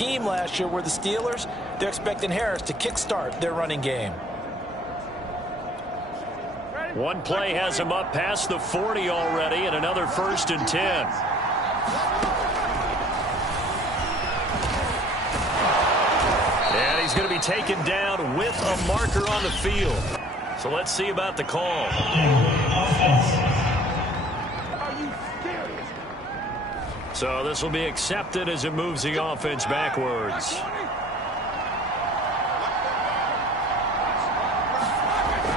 team last year were the Steelers, they're expecting Harris to kickstart their running game. One play has him up past the 40 already, and another 1st and 10. And he's going to be taken down with a marker on the field. So let's see about the call. So this will be accepted as it moves the offense backwards.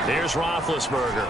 Here's Roethlisberger.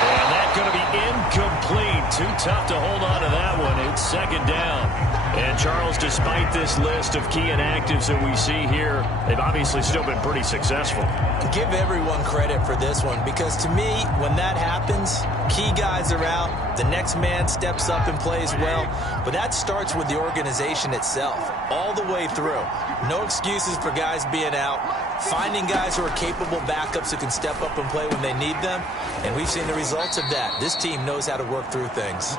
And that's going to be incomplete. Too tough to hold on to that one. It's 2nd down. And Charles, despite this list of key inactives that we see here, they've obviously still been pretty successful. Give everyone credit for this one, because to me, when that happens, key guys are out, the next man steps up and plays well, but that starts with the organization itself, all the way through. No excuses for guys being out, finding guys who are capable backups who can step up and play when they need them, and we've seen the results of that. This team knows how to work through things.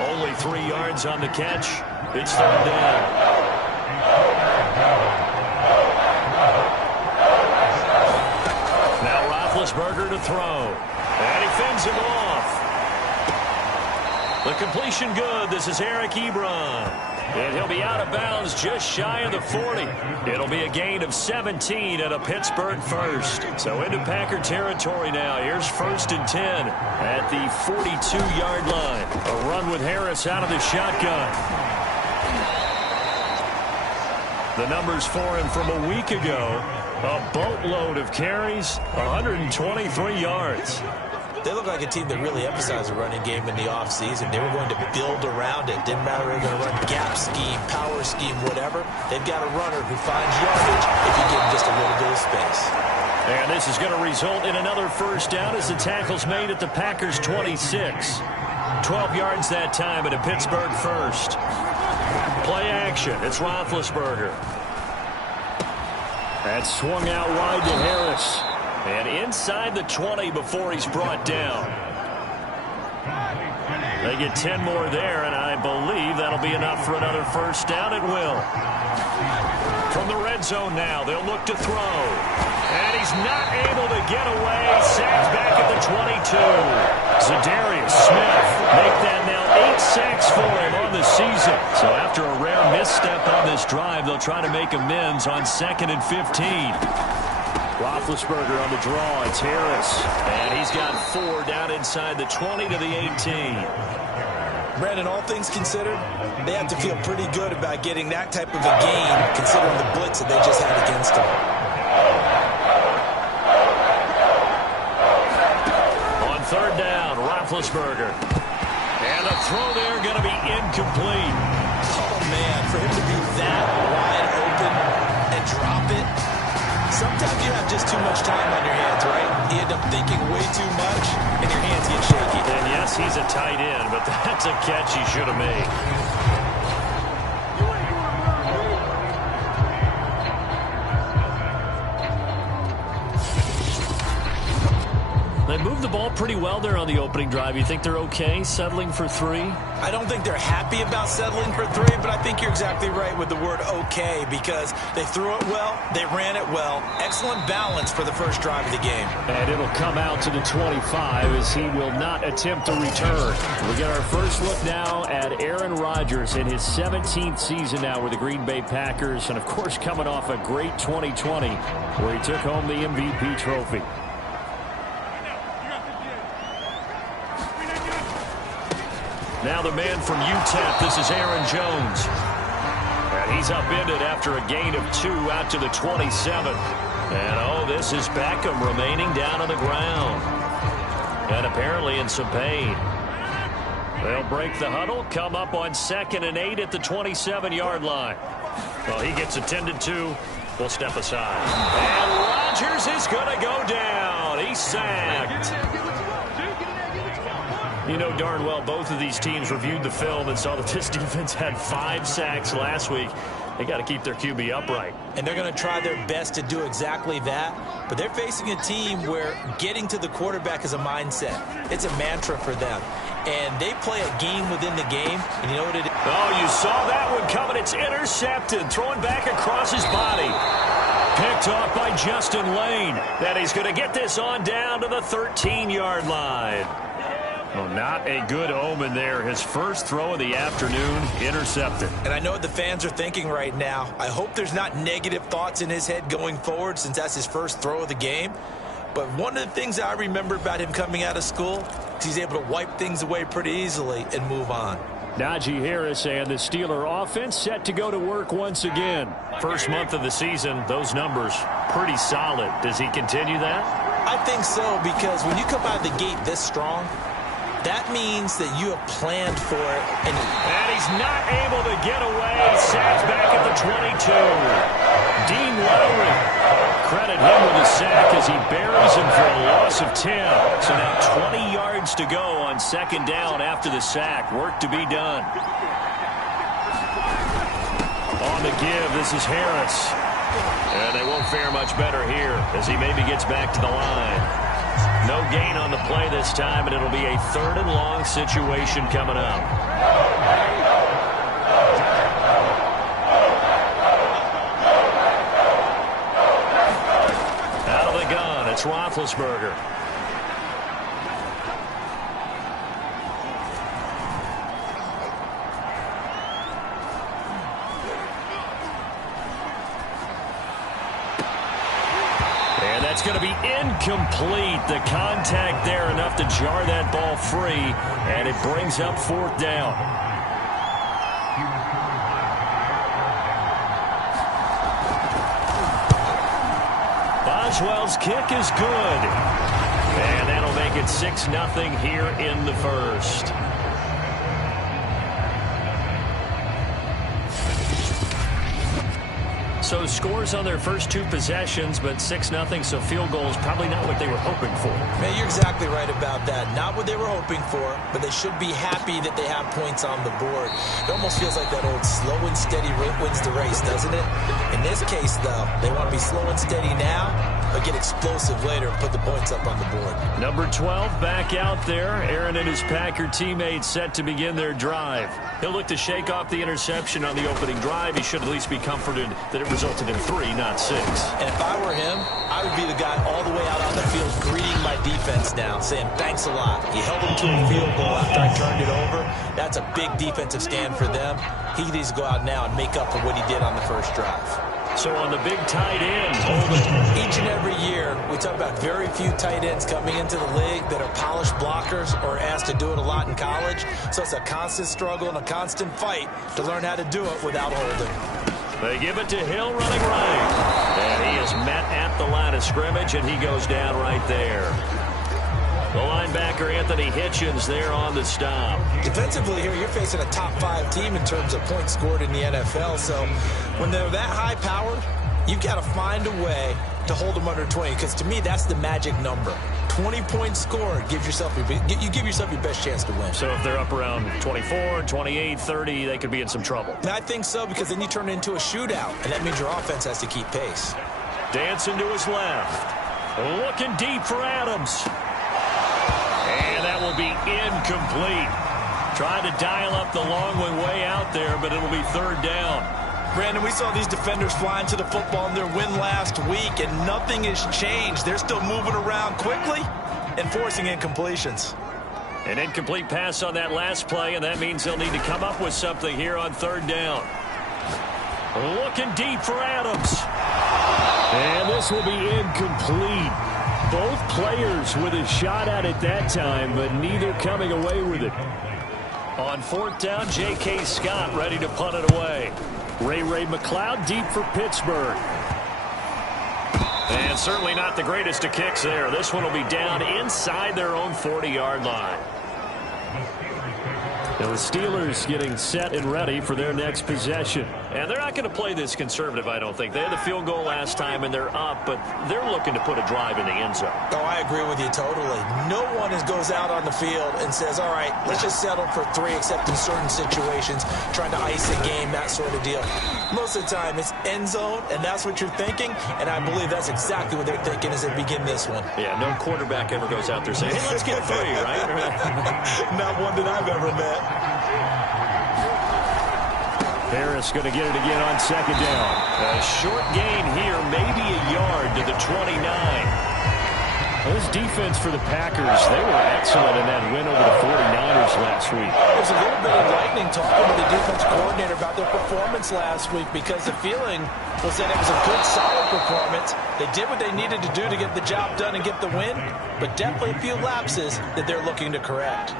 Only 3 yards on the catch. It's 3rd down. Now Roethlisberger to throw. And he fends him off. The completion good. This is Eric Ebron. And he'll be out of bounds just shy of the 40. It'll be a gain of 17 and a Pittsburgh 1st. So into Packer territory now. Here's 1st and 10 at the 42-yard line. A run with Harris out of the shotgun. The numbers for him from a week ago. A boatload of carries, 123 yards. They look like a team that really emphasized the running game in the offseason. They were going to build around it. Didn't matter if they were going to run gap scheme, power scheme, whatever. They've got a runner who finds yardage if you give him just a little bit of space. And this is going to result in another 1st down as the tackle's made at the Packers' 26. 12 yards that time at a Pittsburgh 1st. Play action. It's Roethlisberger. That's swung out wide to Harris. And inside the 20 before he's brought down. They get 10 more there, and I believe that'll be enough for another 1st down. It will. From the red zone now, they'll look to throw. And he's not able to get away. Sacked back at the 22. Za'Darius Smith make that now 8 sacks for him on the season. So after a rare misstep on this drive, they'll try to make amends on 2nd and 15. Roethlisberger on the draw. It's Harris. And he's got 4 down inside the 20 to the 18. Brandon, all things considered, they have to feel pretty good about getting that type of a gain, considering the blitz that they just had against them. On 3rd down, Roethlisberger. And the throw there going to be incomplete. Oh, man, for him to be that wide open and drop it. Sometimes you have just too much time on your hands, right? You end up thinking way too much, and your hands get shaky. And yes, he's a tight end, but that's a catch he should have made. They moved the ball pretty well there on the opening drive. You think they're okay settling for 3? I don't think they're happy about settling for 3, but I think you're exactly right with the word okay, because they threw it well, they ran it well. Excellent balance for the first drive of the game. And it'll come out to the 25 as he will not attempt to return. We get our first look now at Aaron Rodgers in his 17th season now with the Green Bay Packers, and of course coming off a great 2020 where he took home the MVP trophy. Now the man from UTEP, this is Aaron Jones. And he's upended after a gain of 2 out to the 27. And this is Beckham remaining down on the ground. And apparently in some pain. They'll break the huddle, come up on 2nd and 8 at the 27-yard line. Well, he gets attended to. We'll step aside. And Rodgers is going to go down. He's sacked. You know darn well both of these teams reviewed the film and saw that this defense had 5 sacks last week. They got to keep their QB upright. And they're going to try their best to do exactly that. But they're facing a team where getting to the quarterback is a mindset. It's a mantra for them. And they play a game within the game. And you know what it is? Oh, you saw that one coming. It's intercepted. Throwing back across his body. Picked off by Justin Lane. That he's going to get this on down to the 13-yard line. Oh, not a good omen there. His first throw of the afternoon, intercepted. And I know what the fans are thinking right now. I hope there's not negative thoughts in his head going forward since that's his first throw of the game. But one of the things I remember about him coming out of school is he's able to wipe things away pretty easily and move on. Najee Harris and the Steeler offense set to go to work once again. First month of the season, those numbers pretty solid. Does he continue that? I think so, because when you come out of the gate this strong, that means that you have planned for it. And he's not able to get away. Sacked back at the 22. Dean Lowry. Credit him with a sack as he buries him for a loss of 10. So now 20 yards to go on second down after the sack. Work to be done. On the give, this is Harris. And they won't fare much better here as he maybe gets back to the line. No gain on the play this time, and it'll be a 3rd and long situation coming up. Out of the gun, it's Roethlisberger. It's going to be incomplete. The contact there enough to jar that ball free, and it brings up 4th down. Boswell's kick is good. And that'll make it 6-0 here in the first. So scores on their first 2 possessions, but 6-0, so field goal is probably not what they were hoping for. Man, you're exactly right about that. Not what they were hoping for, but they should be happy that they have points on the board. It almost feels like that old slow and steady wins the race, doesn't it? In this case, though, they want to be slow and steady now, but get explosive later and put the points up on the board. Number 12 back out there. Aaron and his Packer teammates set to begin their drive. He'll look to shake off the interception on the opening drive. He should at least be comforted that it resulted in 3, not 6. And if I were him, I would be the guy all the way out on the field greeting my defense now, saying thanks a lot. You held them to a field goal after I turned it over. That's a big defensive stand for them. He needs to go out now and make up for what he did on the first drive. So on the big tight end, holding. Each and every year, we talk about very few tight ends coming into the league that are polished blockers or asked to do it a lot in college. So it's a constant struggle and a constant fight to learn how to do it without holding. They give it to Hill running right. And he is met at the line of scrimmage, and he goes down right there. The linebacker, Anthony Hitchens, there on the stop. Defensively here, you're facing a top-5 team in terms of points scored in the NFL. So when they're that high-powered, you've got to find a way to hold them under 20. Because to me, that's the magic number. 20 points scored gives yourself you give yourself your best chance to win. So if they're up around 24, 28, 30, they could be in some trouble. And I think so, because then you turn it into a shootout, and that means your offense has to keep pace. Dancing to his left. Looking deep for Adams. And that will be incomplete. Trying to dial up the long one way out there, but it'll be 3rd down. Brandon, we saw these defenders flying to the football in their win last week, and nothing has changed. They're still moving around quickly and forcing incompletions. An incomplete pass on that last play, and that means they'll need to come up with something here on 3rd down. Looking deep for Adams. And this will be incomplete. Both players with a shot at it that time, but neither coming away with it. On 4th down, J.K. Scott ready to punt it away. Ray McLeod deep for Pittsburgh. And certainly not the greatest of kicks there. This one will be down inside their own 40-yard line. Now the Steelers getting set and ready for their next possession. And they're not going to play this conservative, I don't think. They had the field goal last time, and they're up, but they're looking to put a drive in the end zone. Oh, I agree with you totally. No one goes out on the field and says, all right, let's just settle for 3, except in certain situations, trying to ice a game, that sort of deal. Most of the time, it's end zone, and that's what you're thinking, and I believe that's exactly what they're thinking as they begin this one. Yeah, no quarterback ever goes out there saying, hey, let's get 3, right? Not one that I've ever met. Harris going to get it again on second down. A short gain here, maybe a yard to the 29. Well, this defense for the Packers, they were excellent in that win over the 49ers last week. There's a little bit of lightning talking to the defense coordinator about their performance last week because the feeling was that it was a good, solid performance. They did what they needed to do to get the job done and get the win, but definitely a few lapses that they're looking to correct.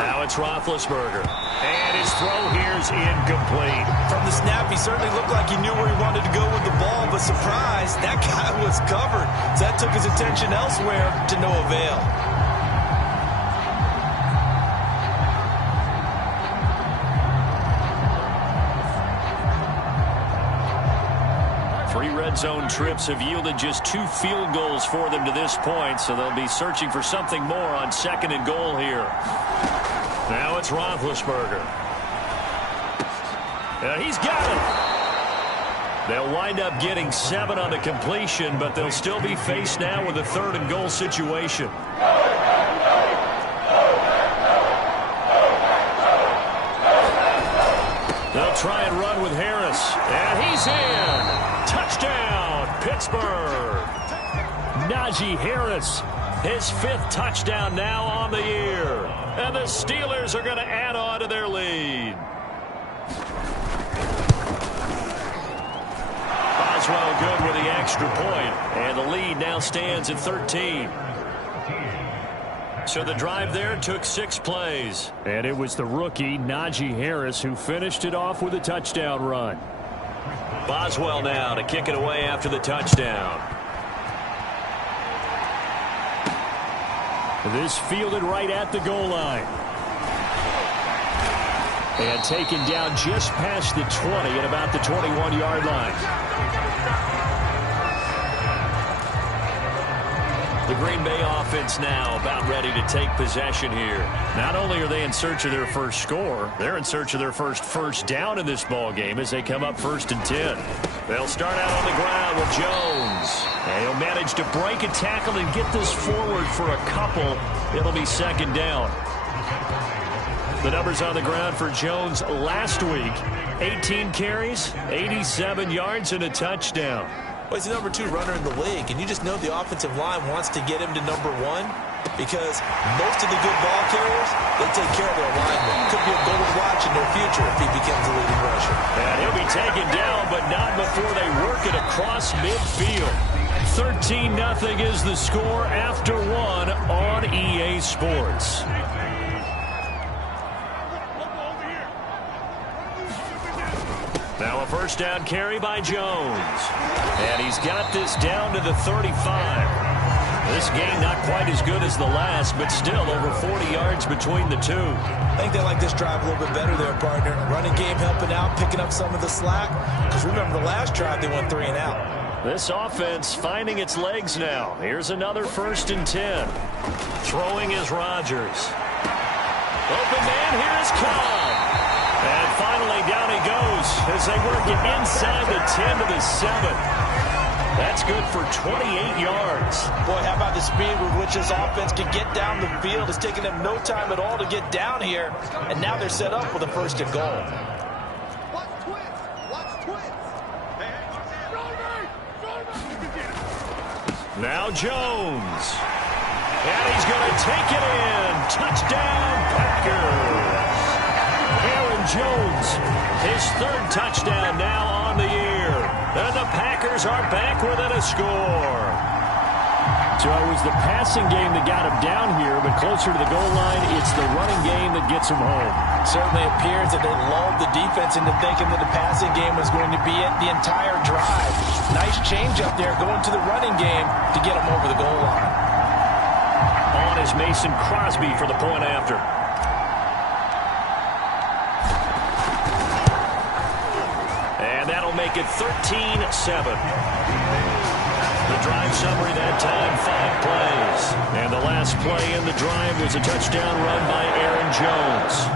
Now it's Roethlisberger. And his throw here is incomplete. From the snap, he certainly looked like he knew where he wanted to go with the ball, but surprise, that guy was covered. So that took his attention elsewhere to no avail. 3 red zone trips have yielded just 2 field goals for them to this point, so they'll be searching for something more on second and goal here. Now it's Roethlisberger. And he's got it. They'll wind up getting 7 on the completion, but they'll still be faced now with a 3rd and goal situation. They'll try and run with Harris. And he's in. Touchdown, Pittsburgh. Najee Harris, his 5th touchdown now on the year. And the Steelers are going to add on to their lead. Boswell good with the extra point. And the lead now stands at 13. So the drive there took 6 plays. And it was the rookie, Najee Harris, who finished it off with a touchdown run. Boswell now to kick it away after the touchdown. This fielded right at the goal line. And taken down just past the 20 at about the 21-yard line. The Green Bay offense now about ready to take possession here. Not only are they in search of their first score, they're in search of their first down in this ball game as they come up 1st and 10. They'll start out on the ground with Jones. And he'll manage to break a tackle and get this forward for a couple. It'll be 2nd down. The numbers on the ground for Jones last week: 18 carries, 87 yards, and a touchdown. Well, he's the number 2 runner in the league, and you just know the offensive line wants to get him to number 1 because most of the good ball carriers, they take care of their linemen. Could be a goal to watch in their future if he becomes a leading rusher. And he'll be taken down, but not before they work it across midfield. 13-0 is the score after 1 on EA Sports. Now a 1st down carry by Jones. And he's got this down to the 35. This game not quite as good as the last, but still over 40 yards between the two. I think they like this drive a little bit better there, partner. Running game helping out, picking up some of the slack. Because remember the last drive, they went 3 and out. This offense finding its legs now. Here's another 1st and 10. Throwing is Rodgers. Open man, here is Cobb. And finally down he goes as they work it inside the 10 to the 7. That's good for 28 yards. Boy, how about the speed with which this offense can get down the field? It's taken them no time at all to get down here. And now they're set up with a 1st and goal. Now Jones. And he's going to take it in. Touchdown, Packers. Aaron Jones, his 3rd touchdown now on the year. And the Packers are back within a score. So it was the passing game that got him down here, but closer to the goal line, it's the running game that gets him home. Certainly appears that they lulled the defense into thinking that the passing game was going to be it the entire drive. Nice change up there going to the running game to get him over the goal line. On is Mason Crosby for the point after. And that'll make it 13-7. The drive summary that time, 5 plays. And the last play in the drive was a touchdown run by Aaron Jones.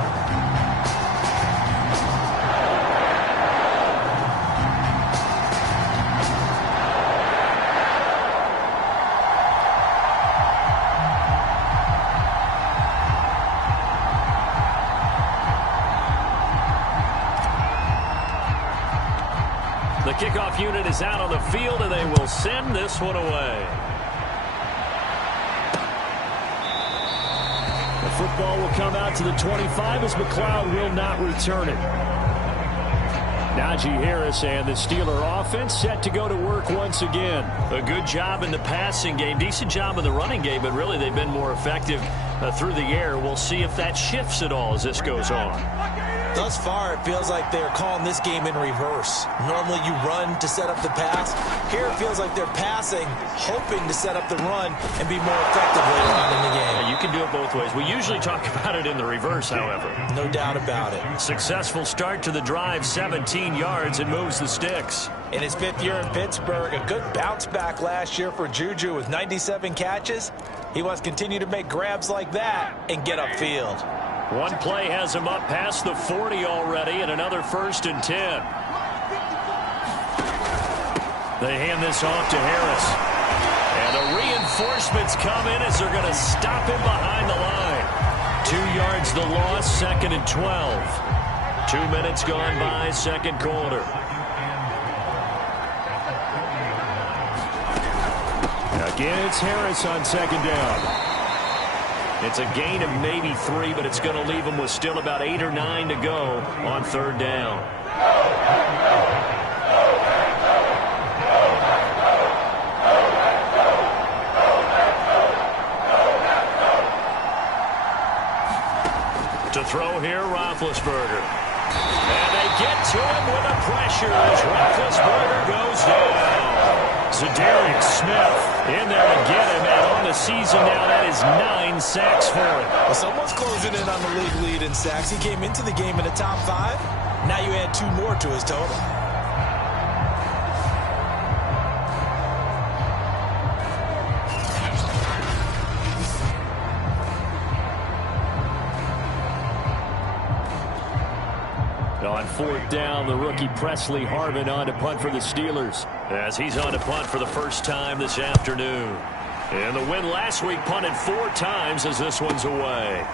kickoff unit is out on the field, and they will send this one away. The football will come out to the 25 as McLeod will not return it. Najee Harris and the Steeler offense set to go to work once again. A good job in the passing game, decent job in the running game, but really they've been more effective through the air. We'll see if that shifts at all as this goes on. Thus far, it feels like they're calling this game in reverse. Normally you run to set up the pass. Here it feels like they're passing, hoping to set up the run and be more effective later on in the game. Yeah, you can do it both ways. We usually talk about it in the reverse, however. No doubt about it. Successful start to the drive, 17 yards, and moves the sticks. In his 5th year in Pittsburgh, a good bounce back last year for Juju with 97 catches. He wants to continue to make grabs like that and get upfield. One play has him up past the 40 already, and another 1st and 10. They hand this off to Harris. And the reinforcements come in as they're going to stop him behind the line. 2 yards the loss, 2nd and 12. 2 minutes gone by, 2nd quarter. Again, it's Harris on 2nd down. It's a gain of maybe 3, but it's going to leave them with still about 8 or 9 to go on 3rd down. To throw here, Roethlisberger. And they get to him with the pressure as Roethlisberger goes down. Za'Darius Smith in there to get him, and on the season now, that is 9 sacks for him. Well, someone's closing in on the league lead in sacks. He came into the game in the top 5. Now you add 2 more to his total. On 4th down, the rookie Presley Harvin on to punt for the Steelers, as he's on to punt for the first time this afternoon. And the win last week, punted 4 times as this one's away.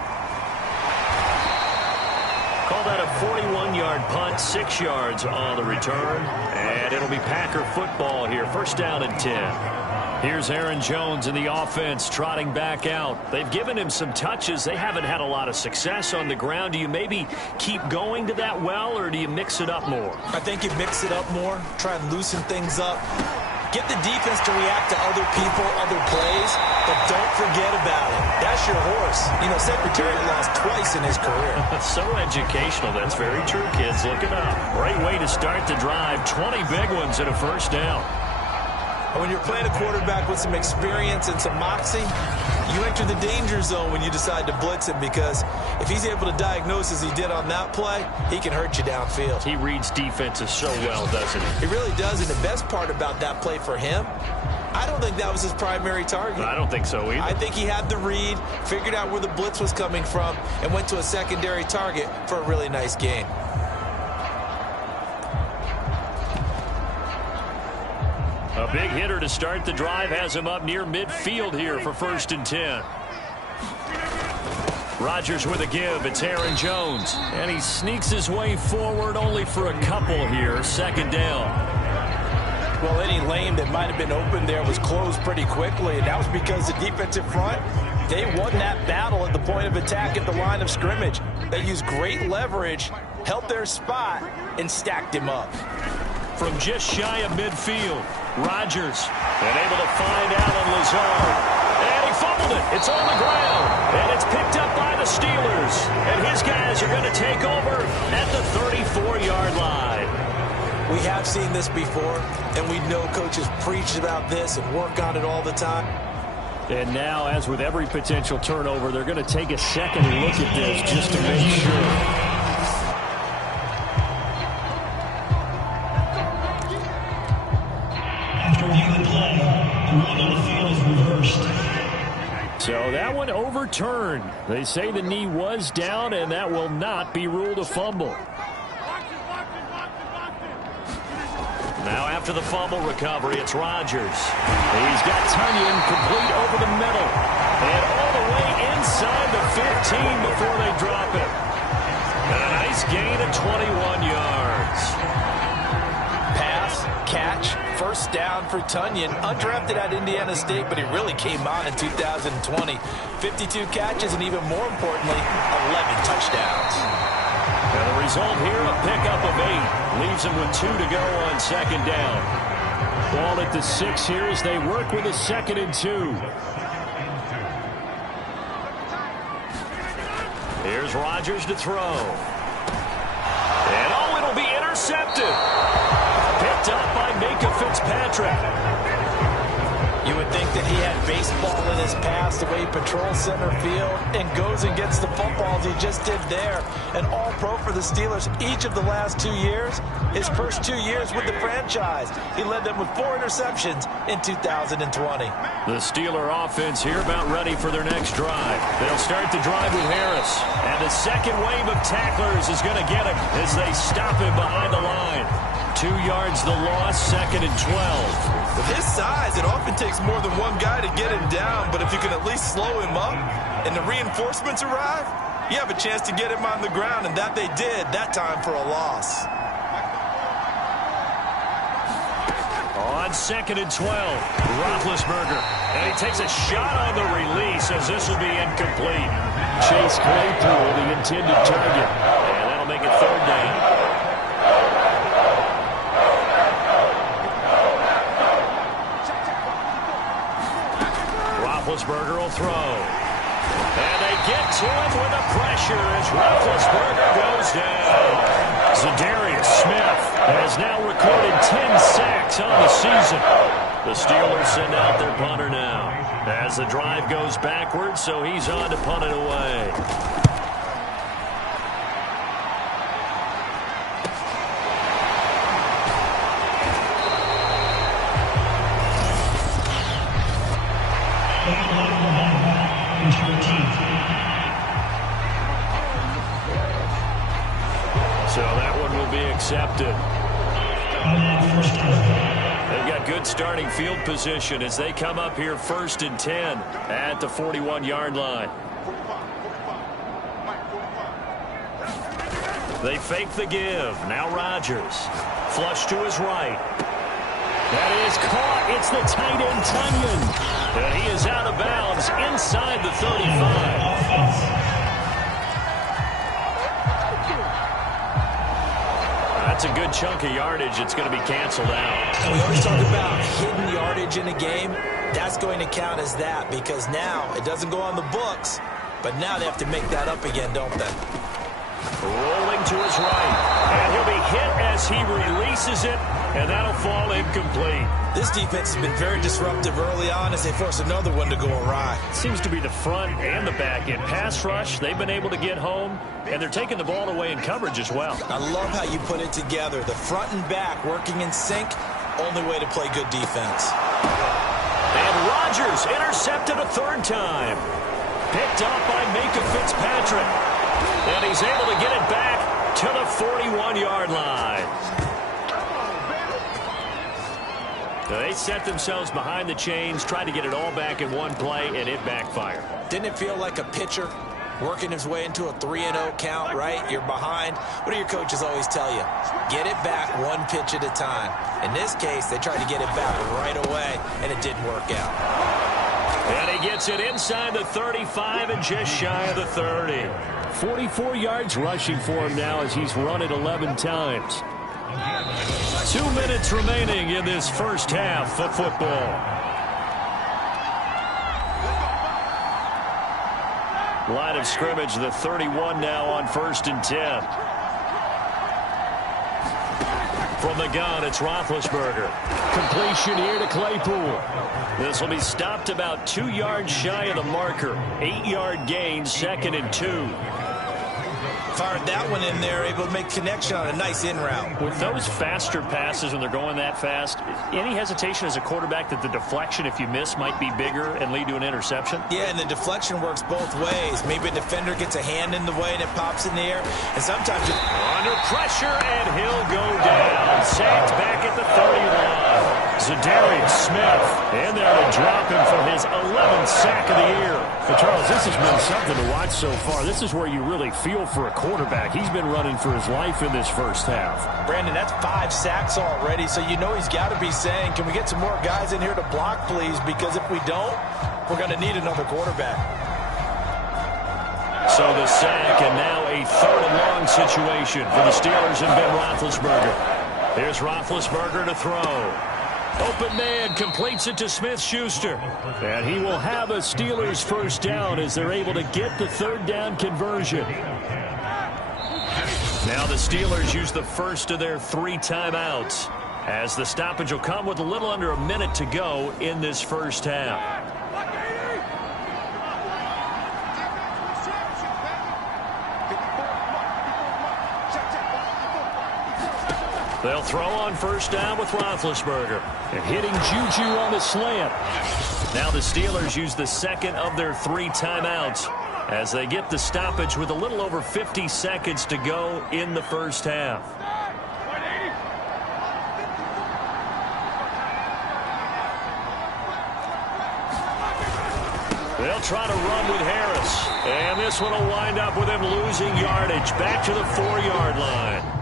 Call that a 41-yard punt, 6 yards on the return. And it'll be Packer football here, 1st down and 10. Here's Aaron Jones in the offense trotting back out. They've given him some touches. They haven't had a lot of success on the ground. Do you maybe keep going to that well, or do you mix it up more? I think you mix it up more, try and loosen things up. Get the defense to react to other people, other plays, but don't forget about it. That's your horse. You know, Secretariat lost twice in his career. So educational. That's very true, kids. Look it up. Great way to start the drive. 20 big ones and a 1st down. When you're playing a quarterback with some experience and some moxie, you enter the danger zone when you decide to blitz him, because if he's able to diagnose as he did on that play, he can hurt you downfield. He reads defenses so well, doesn't he? He really does, and the best part about that play for him, I don't think that was his primary target. I don't think so either. I think he had the read, figured out where the blitz was coming from, and went to a secondary target for a really nice gain. A big hitter to start the drive has him up near midfield here for 1st and 10. Rodgers with a give. It's Aaron Jones. And he sneaks his way forward only for a couple here. 2nd down. Well, any lane that might have been open there was closed pretty quickly, and that was because the defensive front, they won that battle at the point of attack at the line of scrimmage. They used great leverage, held their spot, and stacked him up. From just shy of midfield, Rodgers, and able to find Allen Lazard. And he fumbled it. It's on the ground. And it's picked up by the Steelers. And his guys are going to take over at the 34-yard line. We have seen this before, and we know coaches preach about this and work on it all the time. And now, as with every potential turnover, they're going to take a second look at this just to make sure. So that one overturned. They say the knee was down, and that will not be ruled a fumble. Now after the fumble recovery, it's Rodgers. He's got Tunyon complete over the middle. And all the way inside the 15 before they drop it. And a nice gain of 21 yards. Pass, first down for Tonyan. Undrafted at Indiana State, but he really came on in 2020. 52 catches, and even more importantly, 11 touchdowns. And the result here, a pickup of 8. Leaves him with 2 to go on second down. Ball at the 6 here as they work with a 2nd and 2. Here's Rodgers to throw. And oh, it'll be intercepted. Picked up by Minka Fitzpatrick. You would think that he had baseball in his past, the way he patrols center field and goes and gets the footballs he just did there. An all-pro for the Steelers each of the last 2 years. His first 2 years with the franchise, he led them with 4 interceptions in 2020. The Steeler offense here about ready for their next drive. They'll start the drive with Harris. And the second wave of tacklers is going to get him as they stop him behind the line. 2 yards the loss, 2nd and 12. With his size, it often takes more than one guy to get him down, but if you can at least slow him up and the reinforcements arrive, you have a chance to get him on the ground, and that they did, that time for a loss. On 2nd and 12, Roethlisberger. And he takes a shot on the release as this will be incomplete. Chase Claypool, the intended target. And that'll make it 3rd down. Roethlisberger will throw. And they get to him with the pressure as Roethlisberger goes down. Za'Darius Smith has now recorded 10 sacks on the season. The Steelers send out their punter now as the drive goes backwards, so he's on to punt it away. So that one will be accepted. They've got good starting field position as they come up here 1st and 10 at the 41-yard line. They fake the give. Now Rodgers. Flush to his right. That is caught. It's the tight end, Tonyan. And he is out of bounds inside the 35. That's a good chunk of yardage. It's going to be canceled out. We always talk about hidden yardage in a game. That's going to count as that because now it doesn't go on the books, but now they have to make that up again, don't they? Rolling to his right. And he'll be hit as he releases it, and that'll fall incomplete. This defense has been very disruptive early on as they force another one to go awry. It seems to be the front and the back end. Pass rush, they've been able to get home, and they're taking the ball away in coverage as well. I love how you put it together. The front and back working in sync, only way to play good defense. And Rodgers intercepted a 3rd time. Picked up by Minka Fitzpatrick. And he's able to get it back to the 41-yard line. They set themselves behind the chains, tried to get it all back in one play, and it backfired. Didn't it feel like a pitcher working his way into a 3-0 count, right? You're behind. What do your coaches always tell you? Get it back one pitch at a time. In this case, they tried to get it back right away, and it didn't work out. And he gets it inside the 35 and just shy of the 30. 44 yards rushing for him now as he's run it 11 times. 2 minutes remaining in this first half of football. Line of scrimmage, the 31 now on 1st and 10. From the gun, it's Roethlisberger. Completion here to Claypool. This will be stopped about 2 yards shy of the marker. 8-yard gain, 2nd and 2. Fired that one in there, able to make connection on a nice in route. With those faster passes when they're going that fast, any hesitation as a quarterback that the deflection, if you miss, might be bigger and lead to an interception? Yeah, and the deflection works both ways. Maybe a defender gets a hand in the way and it pops in the air, and sometimes under pressure, and he'll go down. Sacked back at the 31. Zadarius Smith in there to drop him for his 11th sack of the year. But Charles, this has been something to watch so far. This is where you really feel for a quarterback. He's been running for his life in this first half. Brandon, that's 5 sacks already, so you know he's got to be saying, can we get some more guys in here to block, please? Because if we don't, we're going to need another quarterback. So the sack, and now a 3rd and long situation for the Steelers and Ben Roethlisberger. Here's Roethlisberger to throw. Open man completes it to Smith-Schuster. And he will have a Steelers first down as they're able to get the 3rd down conversion. Now the Steelers use the first of their 3 timeouts, as the stoppage will come with a little under a minute to go in this first half. They'll throw on first down with Roethlisberger. And hitting Juju on the slant. Now the Steelers use the 2nd of their 3 timeouts as they get the stoppage with a little over 50 seconds to go in the first half. They'll try to run with Harris. And this one will wind up with him losing yardage back to the 4-yard line.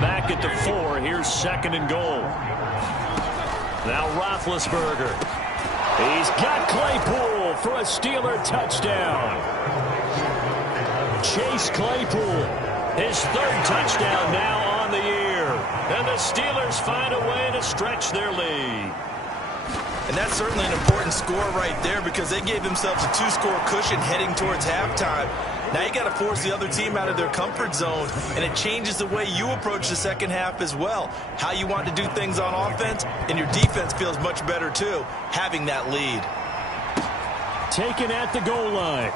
Back at the 4, here's 2nd and goal. Now Roethlisberger. He's got Claypool for a Steeler touchdown. Chase Claypool, his 3rd touchdown now on the year. And the Steelers find a way to stretch their lead. And that's certainly an important score right there because they gave themselves a 2-score cushion heading towards halftime. Now you got to force the other team out of their comfort zone, and it changes the way you approach the second half as well. How you want to do things on offense, and your defense feels much better too, having that lead. Taken at the goal line.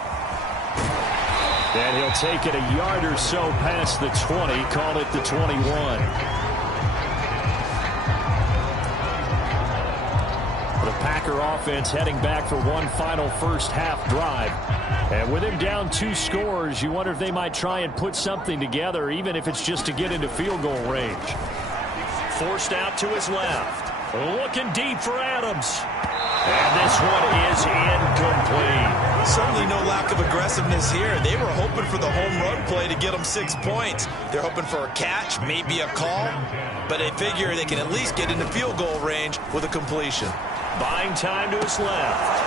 And he'll take it a yard or so past the 20, call it the 21. The Packer offense heading back for one final first half drive. And with him down 2 scores, you wonder if they might try and put something together, even if it's just to get into field goal range. Forced out to his left. Looking deep for Adams. And this one is incomplete. Certainly no lack of aggressiveness here. They were hoping for the home run play to get them 6 points. They're hoping for a catch, maybe a call, but they figure they can at least get into field goal range with a completion. Buying time to his left.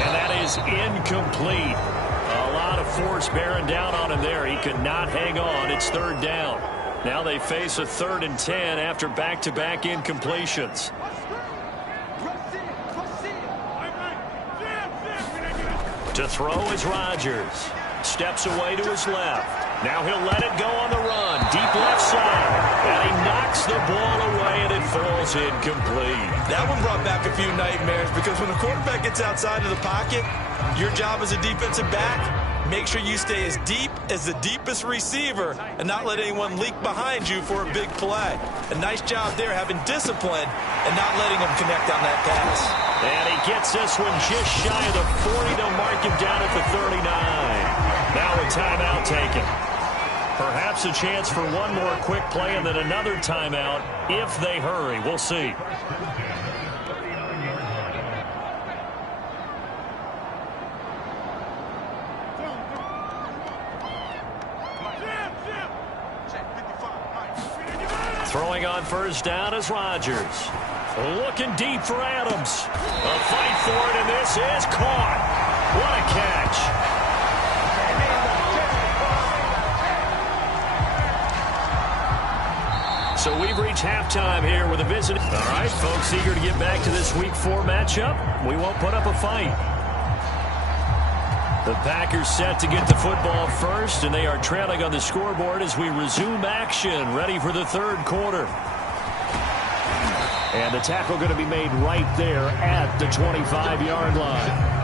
And that is incomplete. A lot of force bearing down on him there. He could not hang on. It's 3rd down. Now they face a 3rd and 10 after back-to-back incompletions. To throw is Rodgers. Steps away to his left. Now he'll let it go on the run. Deep left side. And he knocks the ball away, and it falls incomplete. That one brought back a few nightmares because when the quarterback gets outside of the pocket, your job as a defensive back, make sure you stay as deep as the deepest receiver and not let anyone leak behind you for a big play. A nice job there having discipline and not letting them connect on that pass. And he gets this one just shy of the 40 to mark him down at the 39. Now a timeout taken. Perhaps a chance for one more quick play and then another timeout if they hurry. We'll see. Throwing on first down is Rodgers. Looking deep for Adams. A fight for it, and this is caught. What a catch. So we've reached halftime here with a visit. All right, folks, eager to get back to this Week 4 matchup. We won't put up a fight. The Packers set to get the football first, and they are trailing on the scoreboard as we resume action, ready for the 3rd quarter. And the tackle going to be made right there at the 25-yard line.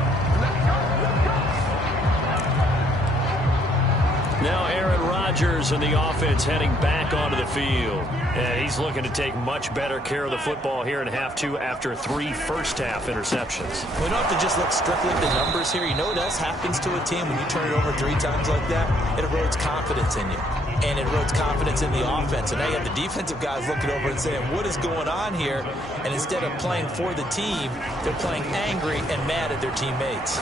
Now Aaron Rodgers and the offense heading back onto the field. And he's looking to take much better care of the football here in half 2 after 3 first-half interceptions. We don't have to just look strictly at the numbers here. You know what else happens to a team when you turn it over 3 times like that? It erodes confidence in you. And it erodes confidence in the offense. And now you have the defensive guys looking over and saying, what is going on here? And instead of playing for the team, they're playing angry and mad at their teammates.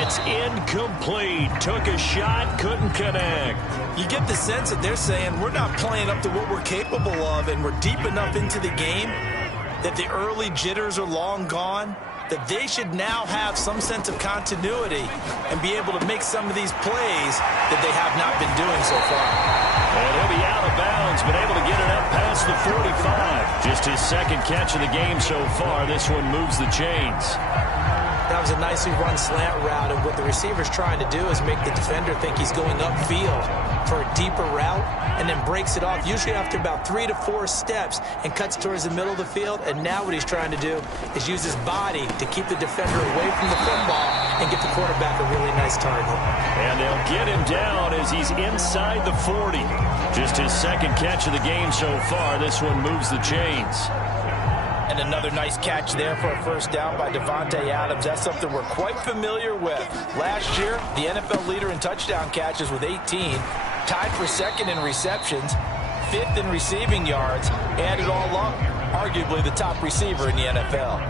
It's incomplete. Took a shot, couldn't connect. You get the sense that they're saying we're not playing up to what we're capable of, and we're deep enough into the game that the early jitters are long gone, that they should now have some sense of continuity and be able to make some of these plays that they have not been doing so far. And he'll be out of bounds, but able to get it up past the 45. Just his 2nd catch of the game so far. This one moves the chains. That was a nicely run slant route, and what the receiver's trying to do is make the defender think he's going upfield for a deeper route and then breaks it off, usually after about 3 to 4 steps, and cuts towards the middle of the field. And now what he's trying to do is use his body to keep the defender away from the football and get the quarterback a really nice target. And they'll get him down as he's inside the 40. Just his 2nd catch of the game so far. This one moves the chains. And another nice catch there for a first down by Davante Adams. That's something we're quite familiar with. Last year, the NFL leader in touchdown catches with 18, tied for 2nd in receptions, 5th in receiving yards, add it all up, arguably the top receiver in the NFL.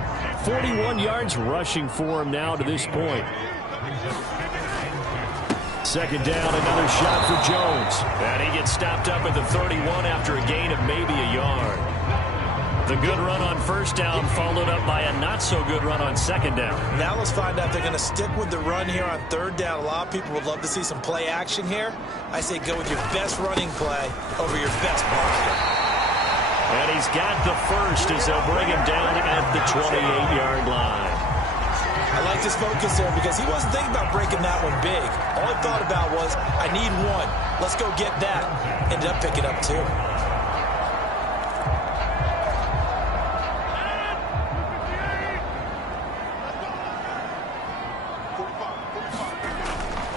41 yards rushing for him now to this point. 2nd down, another shot for Jones. And he gets stopped up at the 31 after a gain of maybe a yard. The good run on first down followed up by a not-so-good run on 2nd down. Now let's find out if they're going to stick with the run here on 3rd down. A lot of people would love to see some play action here. I say go with your best running play over your best blocker. And he's got the first as they'll bring him down at the 28-yard line. I like his focus there because he wasn't thinking about breaking that one big. All he thought about was, I need one. Let's go get that. Ended up picking up two.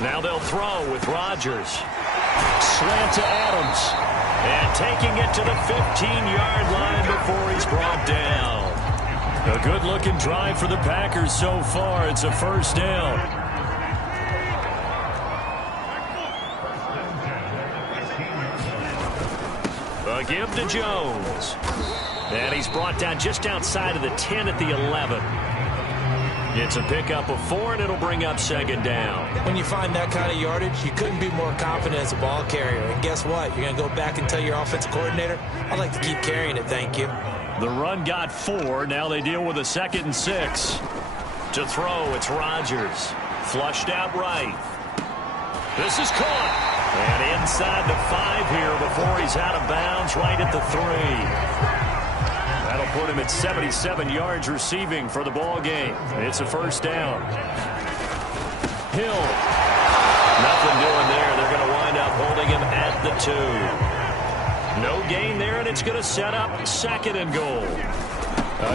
Now they'll throw with Rodgers. Slant to Adams. And taking it to the 15-yard line before he's brought down. A good-looking drive for the Packers so far. It's a first down. A give to Jones. And he's brought down just outside of the 10 at the 11. It's a pickup of 4, and it'll bring up second down. When you find that kind of yardage, you couldn't be more confident as a ball carrier. And guess what? You're going to go back and tell your offensive coordinator, I'd like to keep carrying it, thank you. The run got 4. Now they deal with a 2nd and 6. To throw, it's Rodgers. Flushed out right. This is caught. And inside the 5 here before he's out of bounds right at the 3. That'll put him at 77 yards receiving for the ball game. It's a first down. Hill. Nothing doing there. They're going to wind up holding him at the 2. No gain there, and it's going to set up 2nd and goal.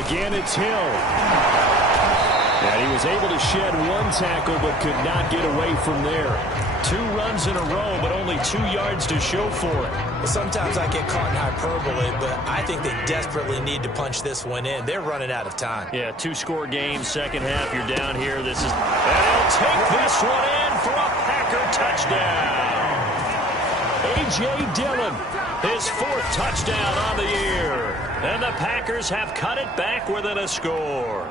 Again, it's Hill. And he was able to shed 1 tackle but could not get away from there. 2 runs in a row, but only 2 yards to show for it. Well, sometimes I get caught in hyperbole, but I think they desperately need to punch this one in. They're running out of time. Yeah, 2-score game, second half, you're down here. This is, and he'll take this one in for a Packer touchdown. A.J. Dillon, his 4th touchdown on the year. And the Packers have cut it back within a score.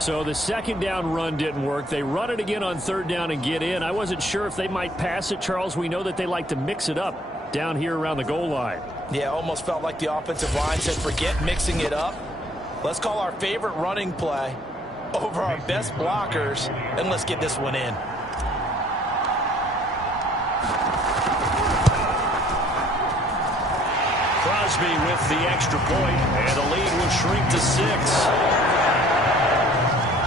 So the second down run didn't work. They run it again on 3rd down and get in. I wasn't sure if they might pass it, Charles. We know that they like to mix it up down here around the goal line. Yeah, almost felt like the offensive line said, forget mixing it up. Let's call our favorite running play over our best blockers, and let's get this one in. Crosby with the extra point, and the lead will shrink to 6.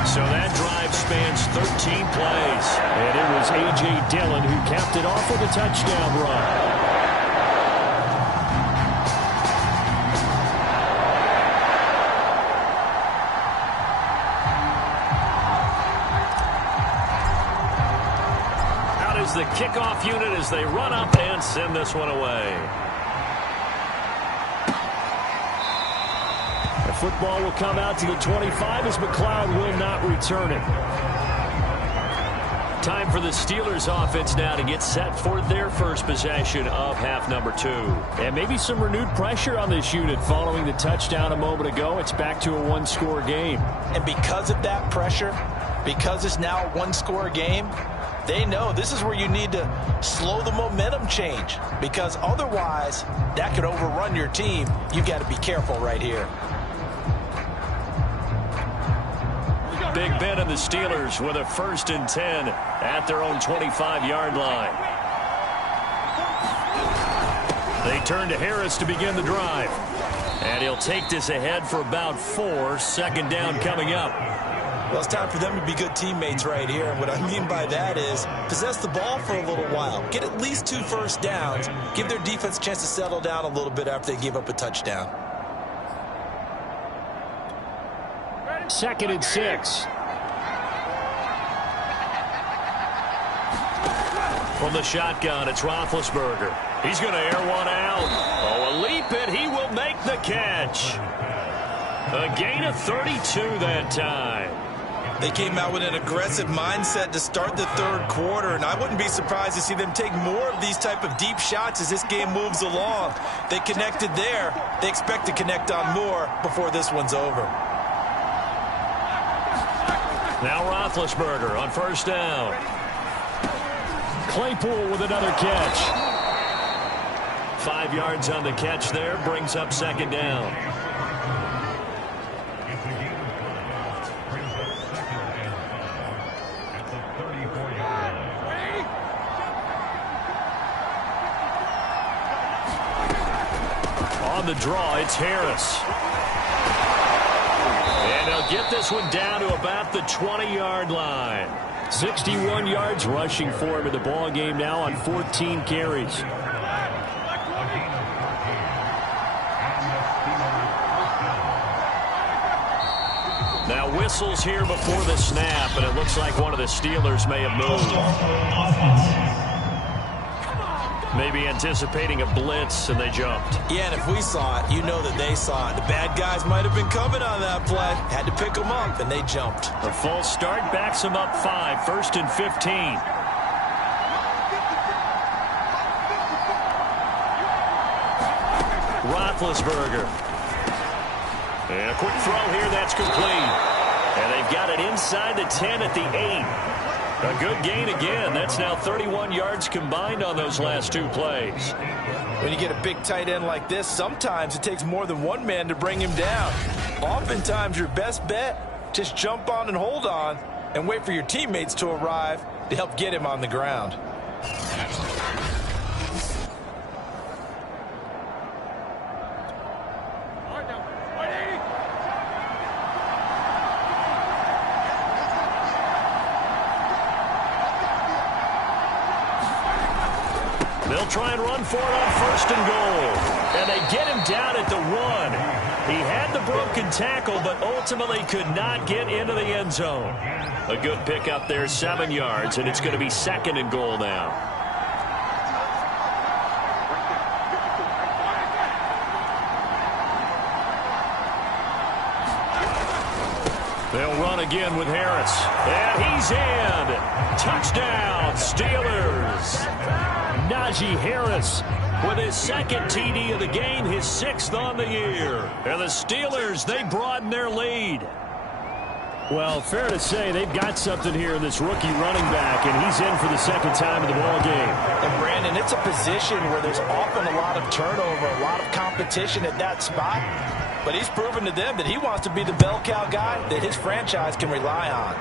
So that drive spans 13 plays. And it was A.J. Dillon who capped it off with a touchdown run. Out is the kickoff unit as they run up and send this one away. Football will come out to the 25 as McLeod will not return it. Time for the Steelers offense now to get set for their first possession of half number 2. And maybe some renewed pressure on this unit following the touchdown a moment ago. It's back to a 1-score game. And because of that pressure, because it's now a 1-score game, they know this is where you need to slow the momentum change, because otherwise that could overrun your team. You got to be careful right here. Big Ben and the Steelers with a 1st and 10 at their own 25-yard line. They turn to Harris to begin the drive. And he'll take this ahead for about 4. 2nd down coming up. Well, it's time for them to be good teammates right here. And what I mean by that is possess the ball for a little while. Get at least 2 first downs. Give their defense a chance to settle down a little bit after they give up a touchdown. 2nd and 6. From the shotgun, it's Roethlisberger. He's going to air one out. Oh, a leap, and he will make the catch. A gain of 32 that time. They came out with an aggressive mindset to start the 3rd quarter, and I wouldn't be surprised to see them take more of these type of deep shots as this game moves along. They connected there. They expect to connect on more before this one's over. Now Roethlisberger on 1st down. Claypool with another catch. 5 yards on the catch there, brings up 2nd down. On on the draw. It's Harris. And they'll get this one down to about the 20-yard line. 61 yards rushing for him in the ball game now on 14 carries. Now whistles here before the snap, and it looks like one of the Steelers may have moved. Maybe anticipating a blitz, and they jumped. Yeah, and if we saw it, you know that they saw it. The bad guys might have been coming on that play. Had to pick them up, and they jumped. A false start backs them up 5, 1st and 15. Roethlisberger. And a quick throw here, that's complete. And they've got it inside the 10 at the 8. A good gain again. That's now 31 yards combined on those last 2 plays. When you get a big tight end like this, sometimes it takes more than one man to bring him down. Oftentimes, your best bet, just jump on and hold on and wait for your teammates to arrive to help get him on the ground. They'll try and run for it on 1st and goal. And they get him down at the 1. He had the broken tackle, but ultimately could not get into the end zone. A good pickup there, 7 yards, and it's going to be 2nd and goal now. They'll run again with Harris. And he's in. Touchdown, Steelers. Najee Harris with his 2nd TD of the game, his 6th on the year. And the Steelers, they broaden their lead. Well, fair to say they've got something here in this rookie running back, and he's in for the 2nd time in the ball game. And Brandon, it's a position where there's often a lot of turnover, a lot of competition at that spot. But he's proven to them that he wants to be the bell cow guy that his franchise can rely on.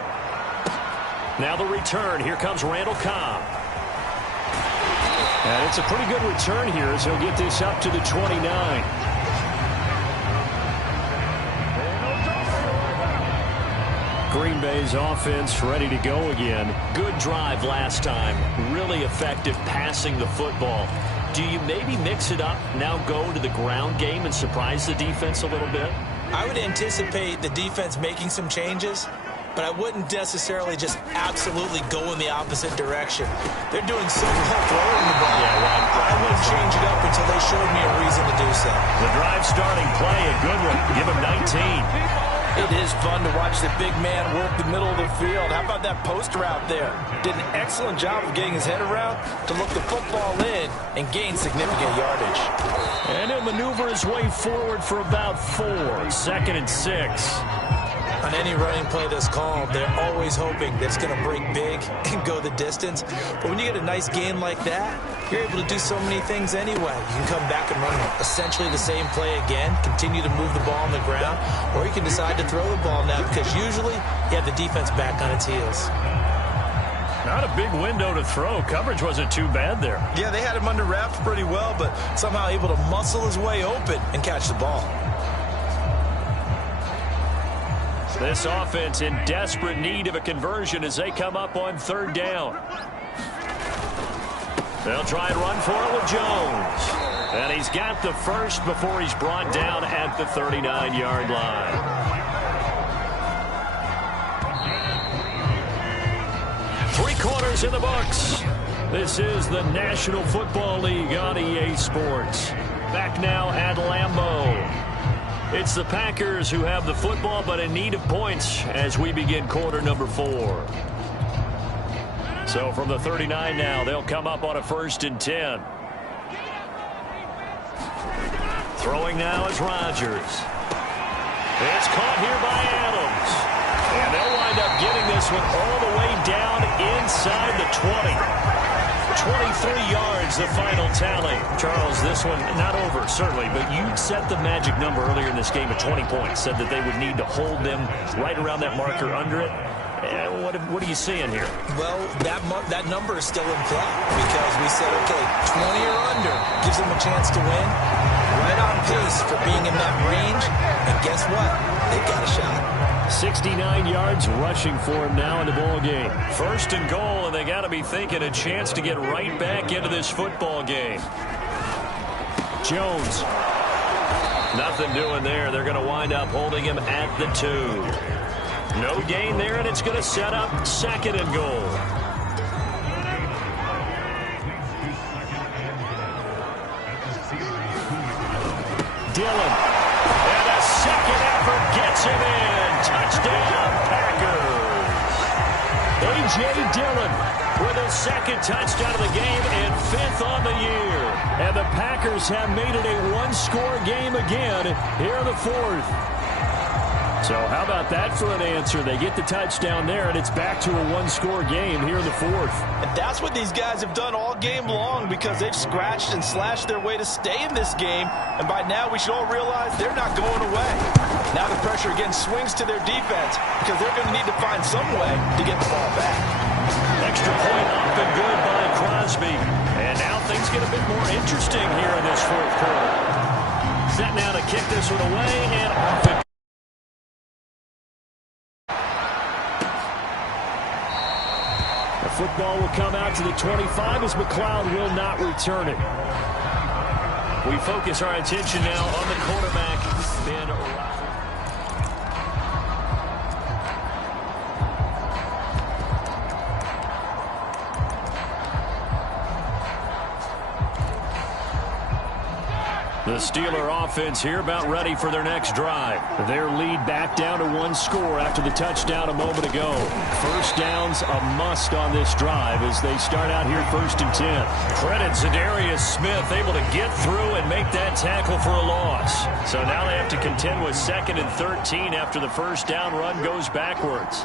Now the return. Here comes Randall Cobb. And it's a pretty good return here as he'll get this up to the 29. Green Bay's offense ready to go again. Good drive last time. Really effective passing the football. Do you maybe mix it up, now go to the ground game and surprise the defense a little bit? I would anticipate the defense making some changes, but I wouldn't necessarily just absolutely go in the opposite direction. They're doing so well throwing the ball. Yeah, right. I wouldn't change it up until they showed me a reason to do so. The drive starting play, a good one. Give him 19. It is fun to watch the big man work the middle of the field. How about that post route there? Did an excellent job of getting his head around to look the football in and gain significant yardage. And he'll maneuver his way forward for about 4. 2nd and 6. On any running play that's called, they're always hoping that it's going to break big and go the distance. But when you get a nice gain like that, you're able to do so many things anyway. You can come back and run essentially the same play again, continue to move the ball on the ground, or you can decide to throw the ball now because usually you have the defense back on its heels. Not a big window to throw. Coverage wasn't too bad there. Yeah, they had him under wraps pretty well, but somehow able to muscle his way open and catch the ball. This offense in desperate need of a conversion as they come up on 3rd down. They'll try and run for it with Jones. And he's got the first before he's brought down at the 39-yard line. Three quarters in the books. This is the National Football League on EA Sports. Back now at Lambeau. It's the Packers who have the football but in need of points as we begin quarter number 4. So from the 39 now, they'll come up on a 1st and 10. Throwing now is Rodgers. It's caught here by Adams. And they'll wind up getting this one all the way down inside the 20. 23 yards, the final tally. Charles, this one not over, certainly, but you set the magic number earlier in this game at 20 points. Said that they would need to hold them right around that marker under it. What are you seeing here? Well, that number is still in play because we said, okay, 20 or under gives them a chance to win. Right on pace for being in that range. And guess what? They've got a shot. 69 yards rushing for him now in the ball game. First and goal, and they got to be thinking a chance to get right back into this football game. Jones. Nothing doing there. They're going to wind up holding him at the 2. No gain there, and it's going to set up second and goal. Dillon. And a second effort gets him in. Touchdown, Packers. A.J. Dillon with his second touchdown of the game and 5th on the year. And the Packers have made it a one-score game again here in the 4th. So how about that for an answer? They get the touchdown there, and it's back to a one-score game here in the 4th. And that's what these guys have done all game long because they've scratched and slashed their way to stay in this game. And by now, we should all realize they're not going away. Now the pressure again swings to their defense because they're going to need to find some way to get the ball back. Extra point up and good by Crosby. And now things get a bit more interesting here in this 4th quarter. Set now to kick this one away and off it. The football will come out to the 25 as McLeod will not return it. We focus our attention now on the quarterback, Ben Roethlisberger. The Steeler offense here about ready for their next drive. Their lead back down to one score after the touchdown a moment ago. First down's a must on this drive as they start out here 1st and 10. Credit Zadarius Smith able to get through and make that tackle for a loss. So now they have to contend with 2nd and 13 after the first down run goes backwards.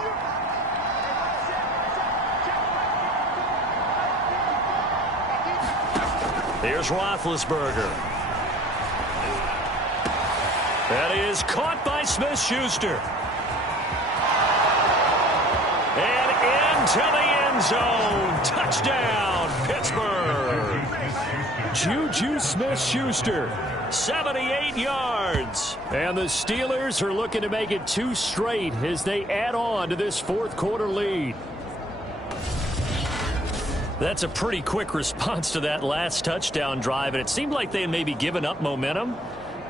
Here's Roethlisberger. That is caught by Smith-Schuster. And into the end zone. Touchdown, Pittsburgh. Juju Smith-Schuster. 78 yards. And the Steelers are looking to make it 2 straight as they add on to this 4th quarter lead. That's a pretty quick response to that last touchdown drive, and it seemed like they had maybe given up momentum.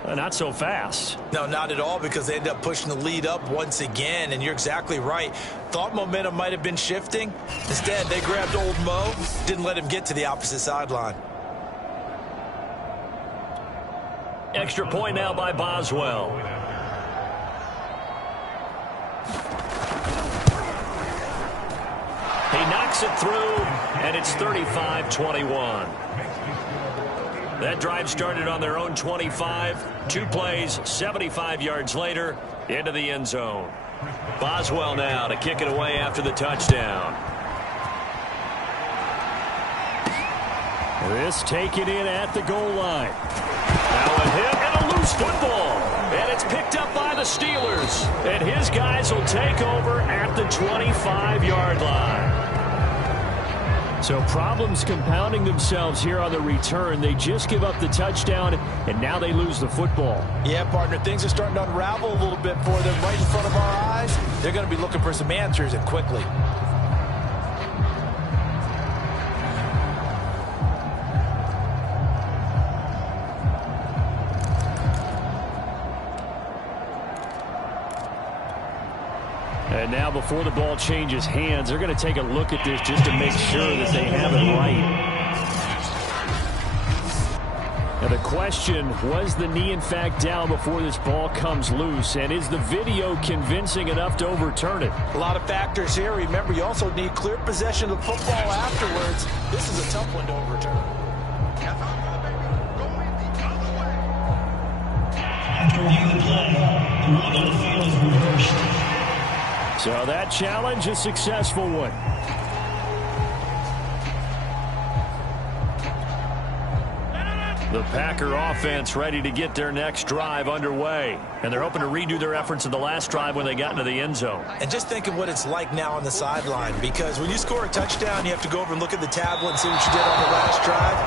Not so fast. No, not at all, because they ended up pushing the lead up once again, and you're exactly right. Thought momentum might have been shifting. Instead, they grabbed old Mo, didn't let him get to the opposite sideline. Extra point now by Boswell. He knocks it through, and it's 35-21. That drive started on their own 25. 2 plays, 75 yards later, into the end zone. Boswell now to kick it away after the touchdown. This taken in at the goal line. Now a hit and a loose football. And it's picked up by the Steelers. And his guys will take over at the 25-yard line. So problems compounding themselves here on the return. They just give up the touchdown, and now they lose the football. Yeah, partner, things are starting to unravel a little bit for them right in front of our eyes. They're going to be looking for some answers, and quickly. And now before the ball changes hands, they're going to take a look at this just to make sure that they have it right. Now the question, was the knee in fact down before this ball comes loose? And is the video convincing enough to overturn it? A lot of factors here. Remember, you also need clear possession of the football afterwards. This is a tough one to overturn. After reviewing the play, the rule on the field is reversed. So that challenge, a successful one. The Packer offense ready to get their next drive underway. And they're hoping to redo their efforts in the last drive when they got into the end zone. And just think of what it's like now on the sideline, because when you score a touchdown, you have to go over and look at the tablet and see what you did on the last drive.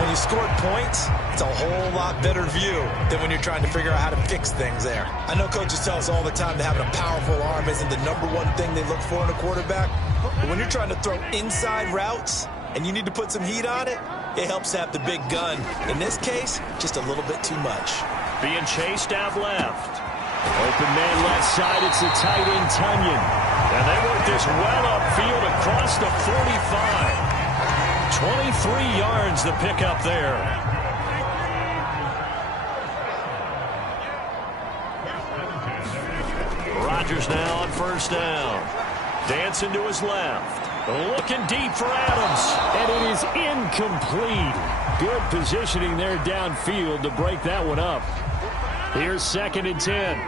When you scored points, it's a whole lot better view than when you're trying to figure out how to fix things there. I know coaches tell us all the time that having a powerful arm isn't the #1 thing they look for in a quarterback. But when you're trying to throw inside routes and you need to put some heat on it, it helps to have the big gun. In this case, just a little bit too much. Being chased out left. Open man left side, it's the tight end, Tunyon. And they work this well upfield across the 45. 23 yards the pickup there. Rodgers now on first down. Dancing to his left. Looking deep for Adams. And it is incomplete. Good positioning there downfield to break that one up. Here's 2nd and 10.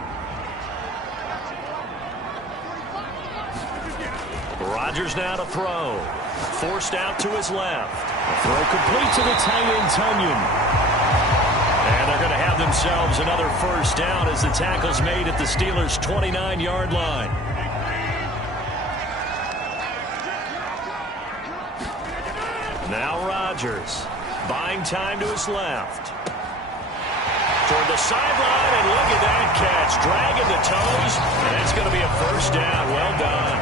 Rodgers now to throw. Forced out to his left. Throw complete to the tight end, Tunyon. And they're going to have themselves another first down as the tackle's made at the Steelers' 29-yard line. Now Rodgers buying time to his left. Toward the sideline, and look at that catch. Dragging the toes, and that's going to be a first down. Well done.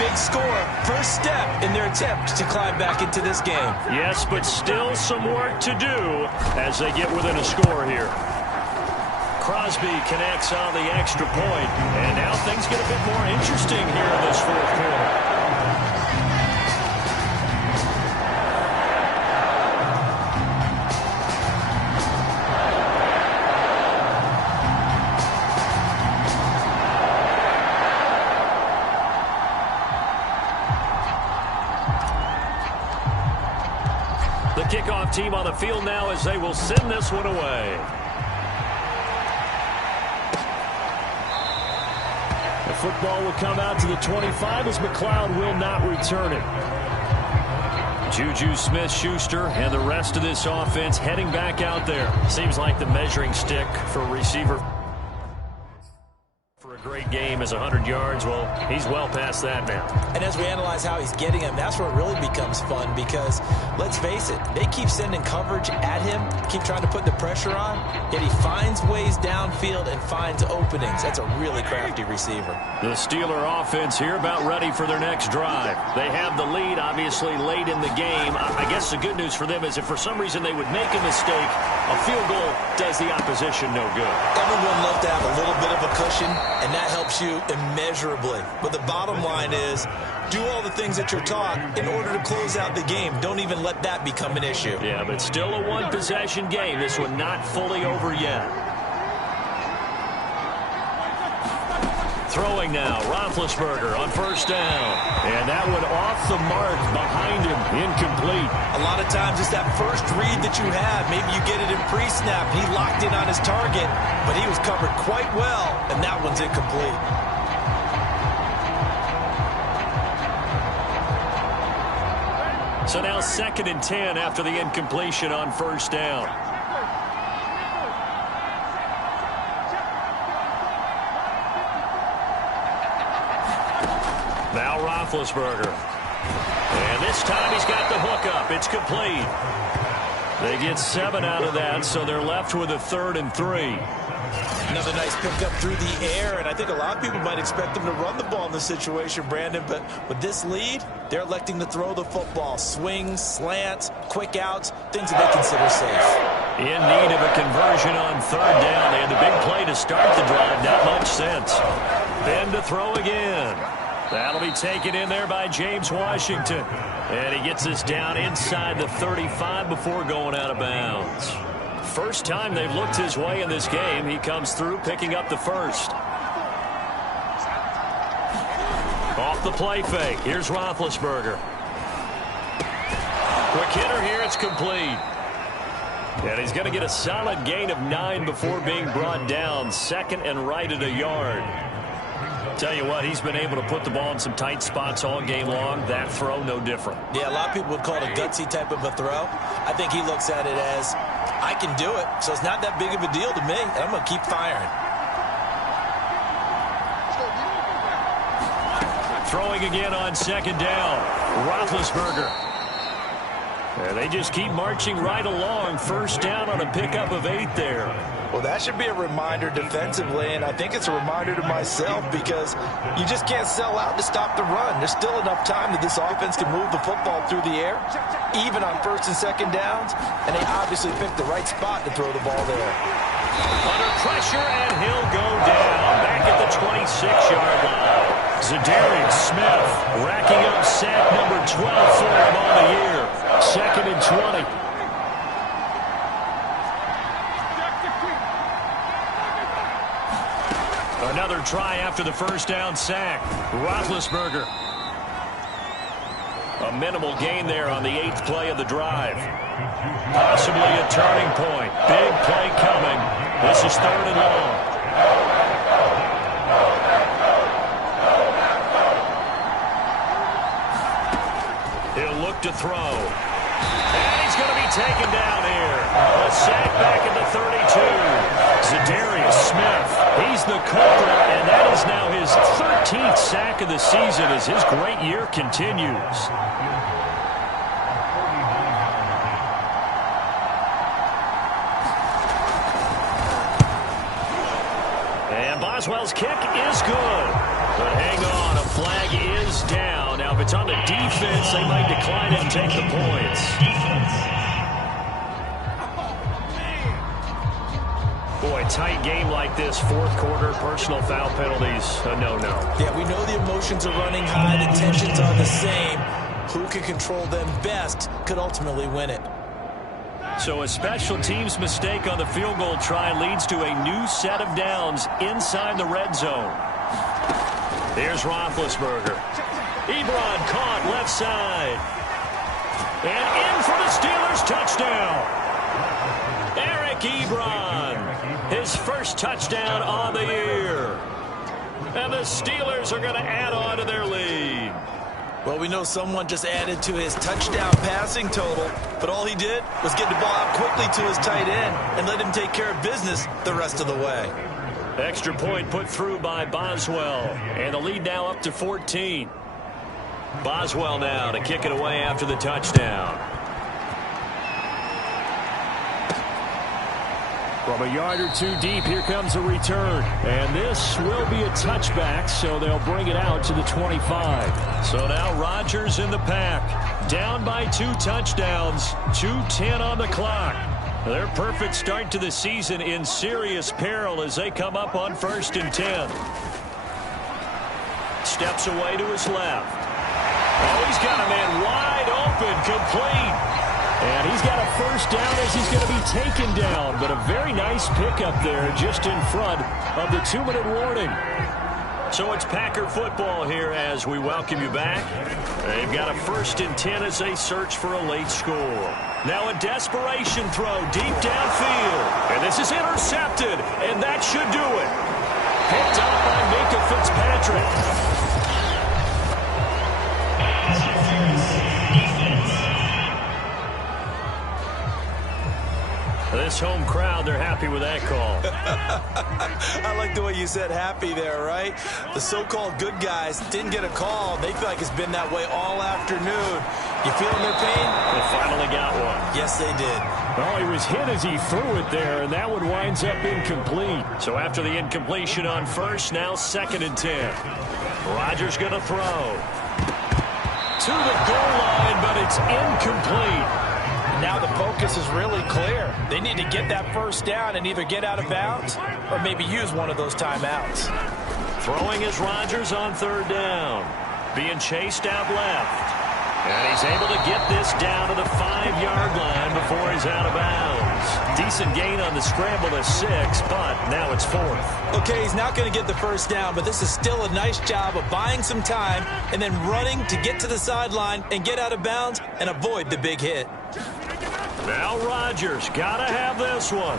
Big score, first step in their attempt to climb back into this game. Yes, but still some work to do as they get within a score here. Crosby connects on the extra point, and now things get a bit more interesting here in this fourth quarter. Kickoff team on the field now as they will send this one away. The football will come out to the 25 as McLeod will not return it. Juju Smith-Schuster and the rest of this offense heading back out there. Seems like the measuring stick for a receiver for a great game is 100 yards. Well, he's well past that now. And as we analyze how he's getting them, that's where it really becomes fun because, let's face it, they keep sending coverage at him, keep trying to put the pressure on, yet he finds ways downfield and finds openings. That's a really crafty receiver. The Steeler offense here about ready for their next drive. They have the lead, obviously, late in the game. I guess the good news for them is if for some reason they would make a mistake, a field goal does the opposition no good. Everyone loves to have a little bit of a cushion, and that helps you immeasurably. But the bottom line is, do all the things that you're taught in order to close out the game. Don't even let that become an issue. Yeah, but still a one-possession game. This one not fully over yet. Throwing now, Roethlisberger on first down. And that one off the mark behind him, incomplete. A lot of times it's that first read that you have. Maybe you get it in pre-snap. He locked in on his target, but he was covered quite well, and that one's incomplete. So now 2nd and 10 after the incompletion on first down. Now Roethlisberger. And this time he's got the hook up. It's complete. They get 7 out of that, so they're left with a 3rd and 3. Another nice pickup through the air, and I think a lot of people might expect them to run the ball in this situation, Brandon, but with this lead, they're electing to throw the football. Swings, slants, quick outs, things that they consider safe. In need of a conversion on 3rd down. They had the big play to start the drive. Not much sense. Ben to throw again. That'll be taken in there by James Washington. And he gets us down inside the 35 before going out of bounds. First time they've looked his way in this game. He comes through picking up the first. Off the play fake. Here's Roethlisberger. Quick hitter here. It's complete. And he's going to get a solid gain of 9 before being brought down. 2nd and right at a yard. Tell you what, he's been able to put the ball in some tight spots all game long. That throw, no different. Yeah, a lot of people would call it a gutsy type of a throw. I think he looks at it as, I can do it, so it's not that big of a deal to me, and I'm going to keep firing. Throwing again on 2nd down. Roethlisberger. And they just keep marching right along. First down on a pickup of 8 there. Well, that should be a reminder defensively, and I think it's a reminder to myself because you just can't sell out to stop the run. There's still enough time that this offense can move the football through the air, even on first and second downs, and they obviously picked the right spot to throw the ball there. Under pressure, and he'll go down back at the 26-yard line. Zadarius Smith racking up sack number 12 for him on the year. 2nd and 20. Another try after the first down sack. Roethlisberger. A minimal gain there on the 8th play of the drive. Possibly a turning point. Big play coming. This is 3rd and long. He'll look to throw. And he's going to be taken down here. A sack back at the 32. Zadarius Smith. He's the culprit, and that is now his 13th sack of the season as his great year continues. And Boswell's kick is good. But hang on, a flag is down. Now, if it's on the defense, they might decline it and take the points. Boy, tight game like this, 4th quarter, personal foul penalties, a no-no. Yeah, we know the emotions are running high, the tensions are the same. Who can control them best could ultimately win it. So a special teams mistake on the field goal try leads to a new set of downs inside the red zone. Here's Roethlisberger. Ebron caught left side. And in for the Steelers touchdown. Eric Ebron. His first touchdown on the year. And the Steelers are going to add on to their lead. Well, we know someone just added to his touchdown passing total, but all he did was get the ball out quickly to his tight end and let him take care of business the rest of the way. Extra point put through by Boswell. And the lead now up to 14. Boswell now to kick it away after the touchdown. From a yard or 2 deep, here comes a return. And this will be a touchback, so they'll bring it out to the 25. So now Rodgers in the pack. Down by 2 touchdowns. 2:10 on the clock. Their perfect start to the season in serious peril as they come up on 1st and 10. Steps away to his left. Oh, he's got a man wide open, complete. And he's got a first down as he's going to be taken down. But a very nice pickup there just in front of the 2-minute warning. So it's Packer football here as we welcome you back. They've got a 1st and 10 as they search for a late score. Now a desperation throw deep downfield. And this is intercepted. And that should do it. Picked up by Minkah Fitzpatrick. This home crowd, they're happy with that call. I like the way you said happy there, right? The so-called good guys didn't get a call. They feel like it's been that way all afternoon. You feeling their pain? They finally got one. Yes, they did. Well, he was hit as he threw it there, and that one winds up incomplete. So after the incompletion on first, now 2nd and 10. Rodgers going to throw. To the goal line, but it's incomplete. Now the focus is really clear. They need to get that first down and either get out of bounds or maybe use one of those timeouts. Throwing is Rodgers on 3rd down. Being chased out left. And he's able to get this down to the 5-yard line before he's out of bounds. Decent gain on the scramble to 6, but now it's 4th. Okay, he's not going to get the first down, but this is still a nice job of buying some time and then running to get to the sideline and get out of bounds and avoid the big hit. Now Rodgers, gotta have this one.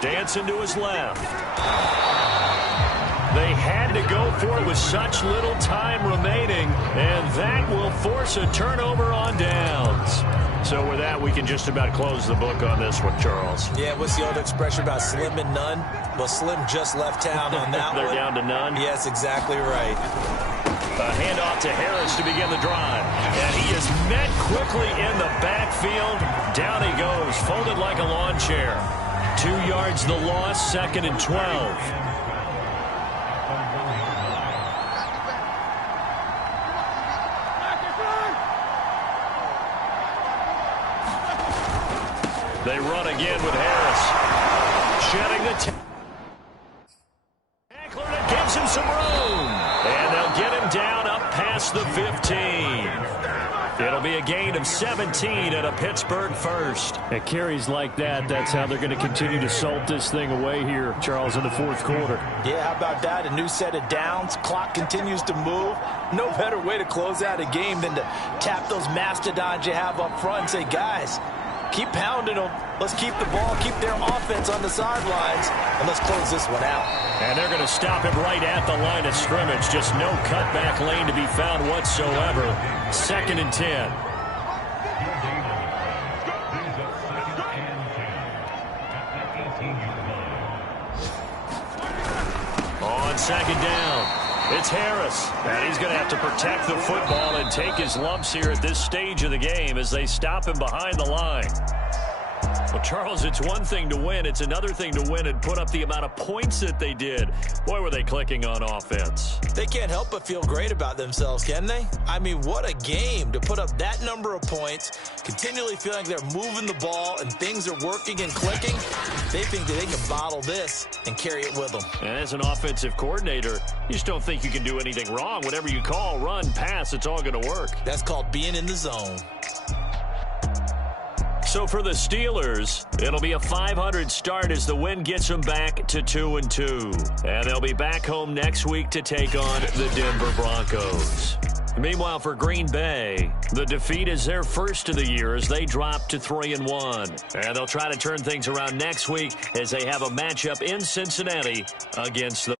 Dancing to his left. They had to go for it with such little time remaining, and that will force a turnover on downs. So with that, we can just about close the book on this one, Charles. Yeah, what's the old expression about slim and none? Well, Slim just left town on that one. They're down to none? Yes, exactly right. A handoff to Harris to begin the drive. And he is met quickly in the backfield. Down he goes, folded like a lawn chair. 2 yards the loss, 2nd and 12. They run again with Harris. Shedding the tackler that gives him some room. And they'll get him down up past the 15. It'll be a gain of 17 and a Pittsburgh first. At carries like that, that's how they're going to continue to salt this thing away here, Charles, in the 4th quarter. Yeah, how about that? A new set of downs. Clock continues to move. No better way to close out a game than to tap those mastodons you have up front and say, guys, keep pounding them. Let's keep the ball, keep their offense on the sidelines, and let's close this one out. And they're going to stop him right at the line of scrimmage. Just no cutback lane to be found whatsoever. 2nd and 10. On 2nd down, it's Harris. And he's going to have to protect the football and take his lumps here at this stage of the game as they stop him behind the line. Well, Charles, it's one thing to win. It's another thing to win and put up the amount of points that they did. Boy, were they clicking on offense. They can't help but feel great about themselves, can they? I mean, what a game to put up that number of points, continually feeling like they're moving the ball and things are working and clicking. They think that they can bottle this and carry it with them. And as an offensive coordinator, you just don't think you can do anything wrong. Whatever you call, run, pass, it's all going to work. That's called being in the zone. So for the Steelers, it'll be a .500 start as the win gets them back to 2-2. And they'll be back home next week to take on the Denver Broncos. Meanwhile, for Green Bay, the defeat is their first of the year as they drop to 3-1. And they'll try to turn things around next week as they have a matchup in Cincinnati against the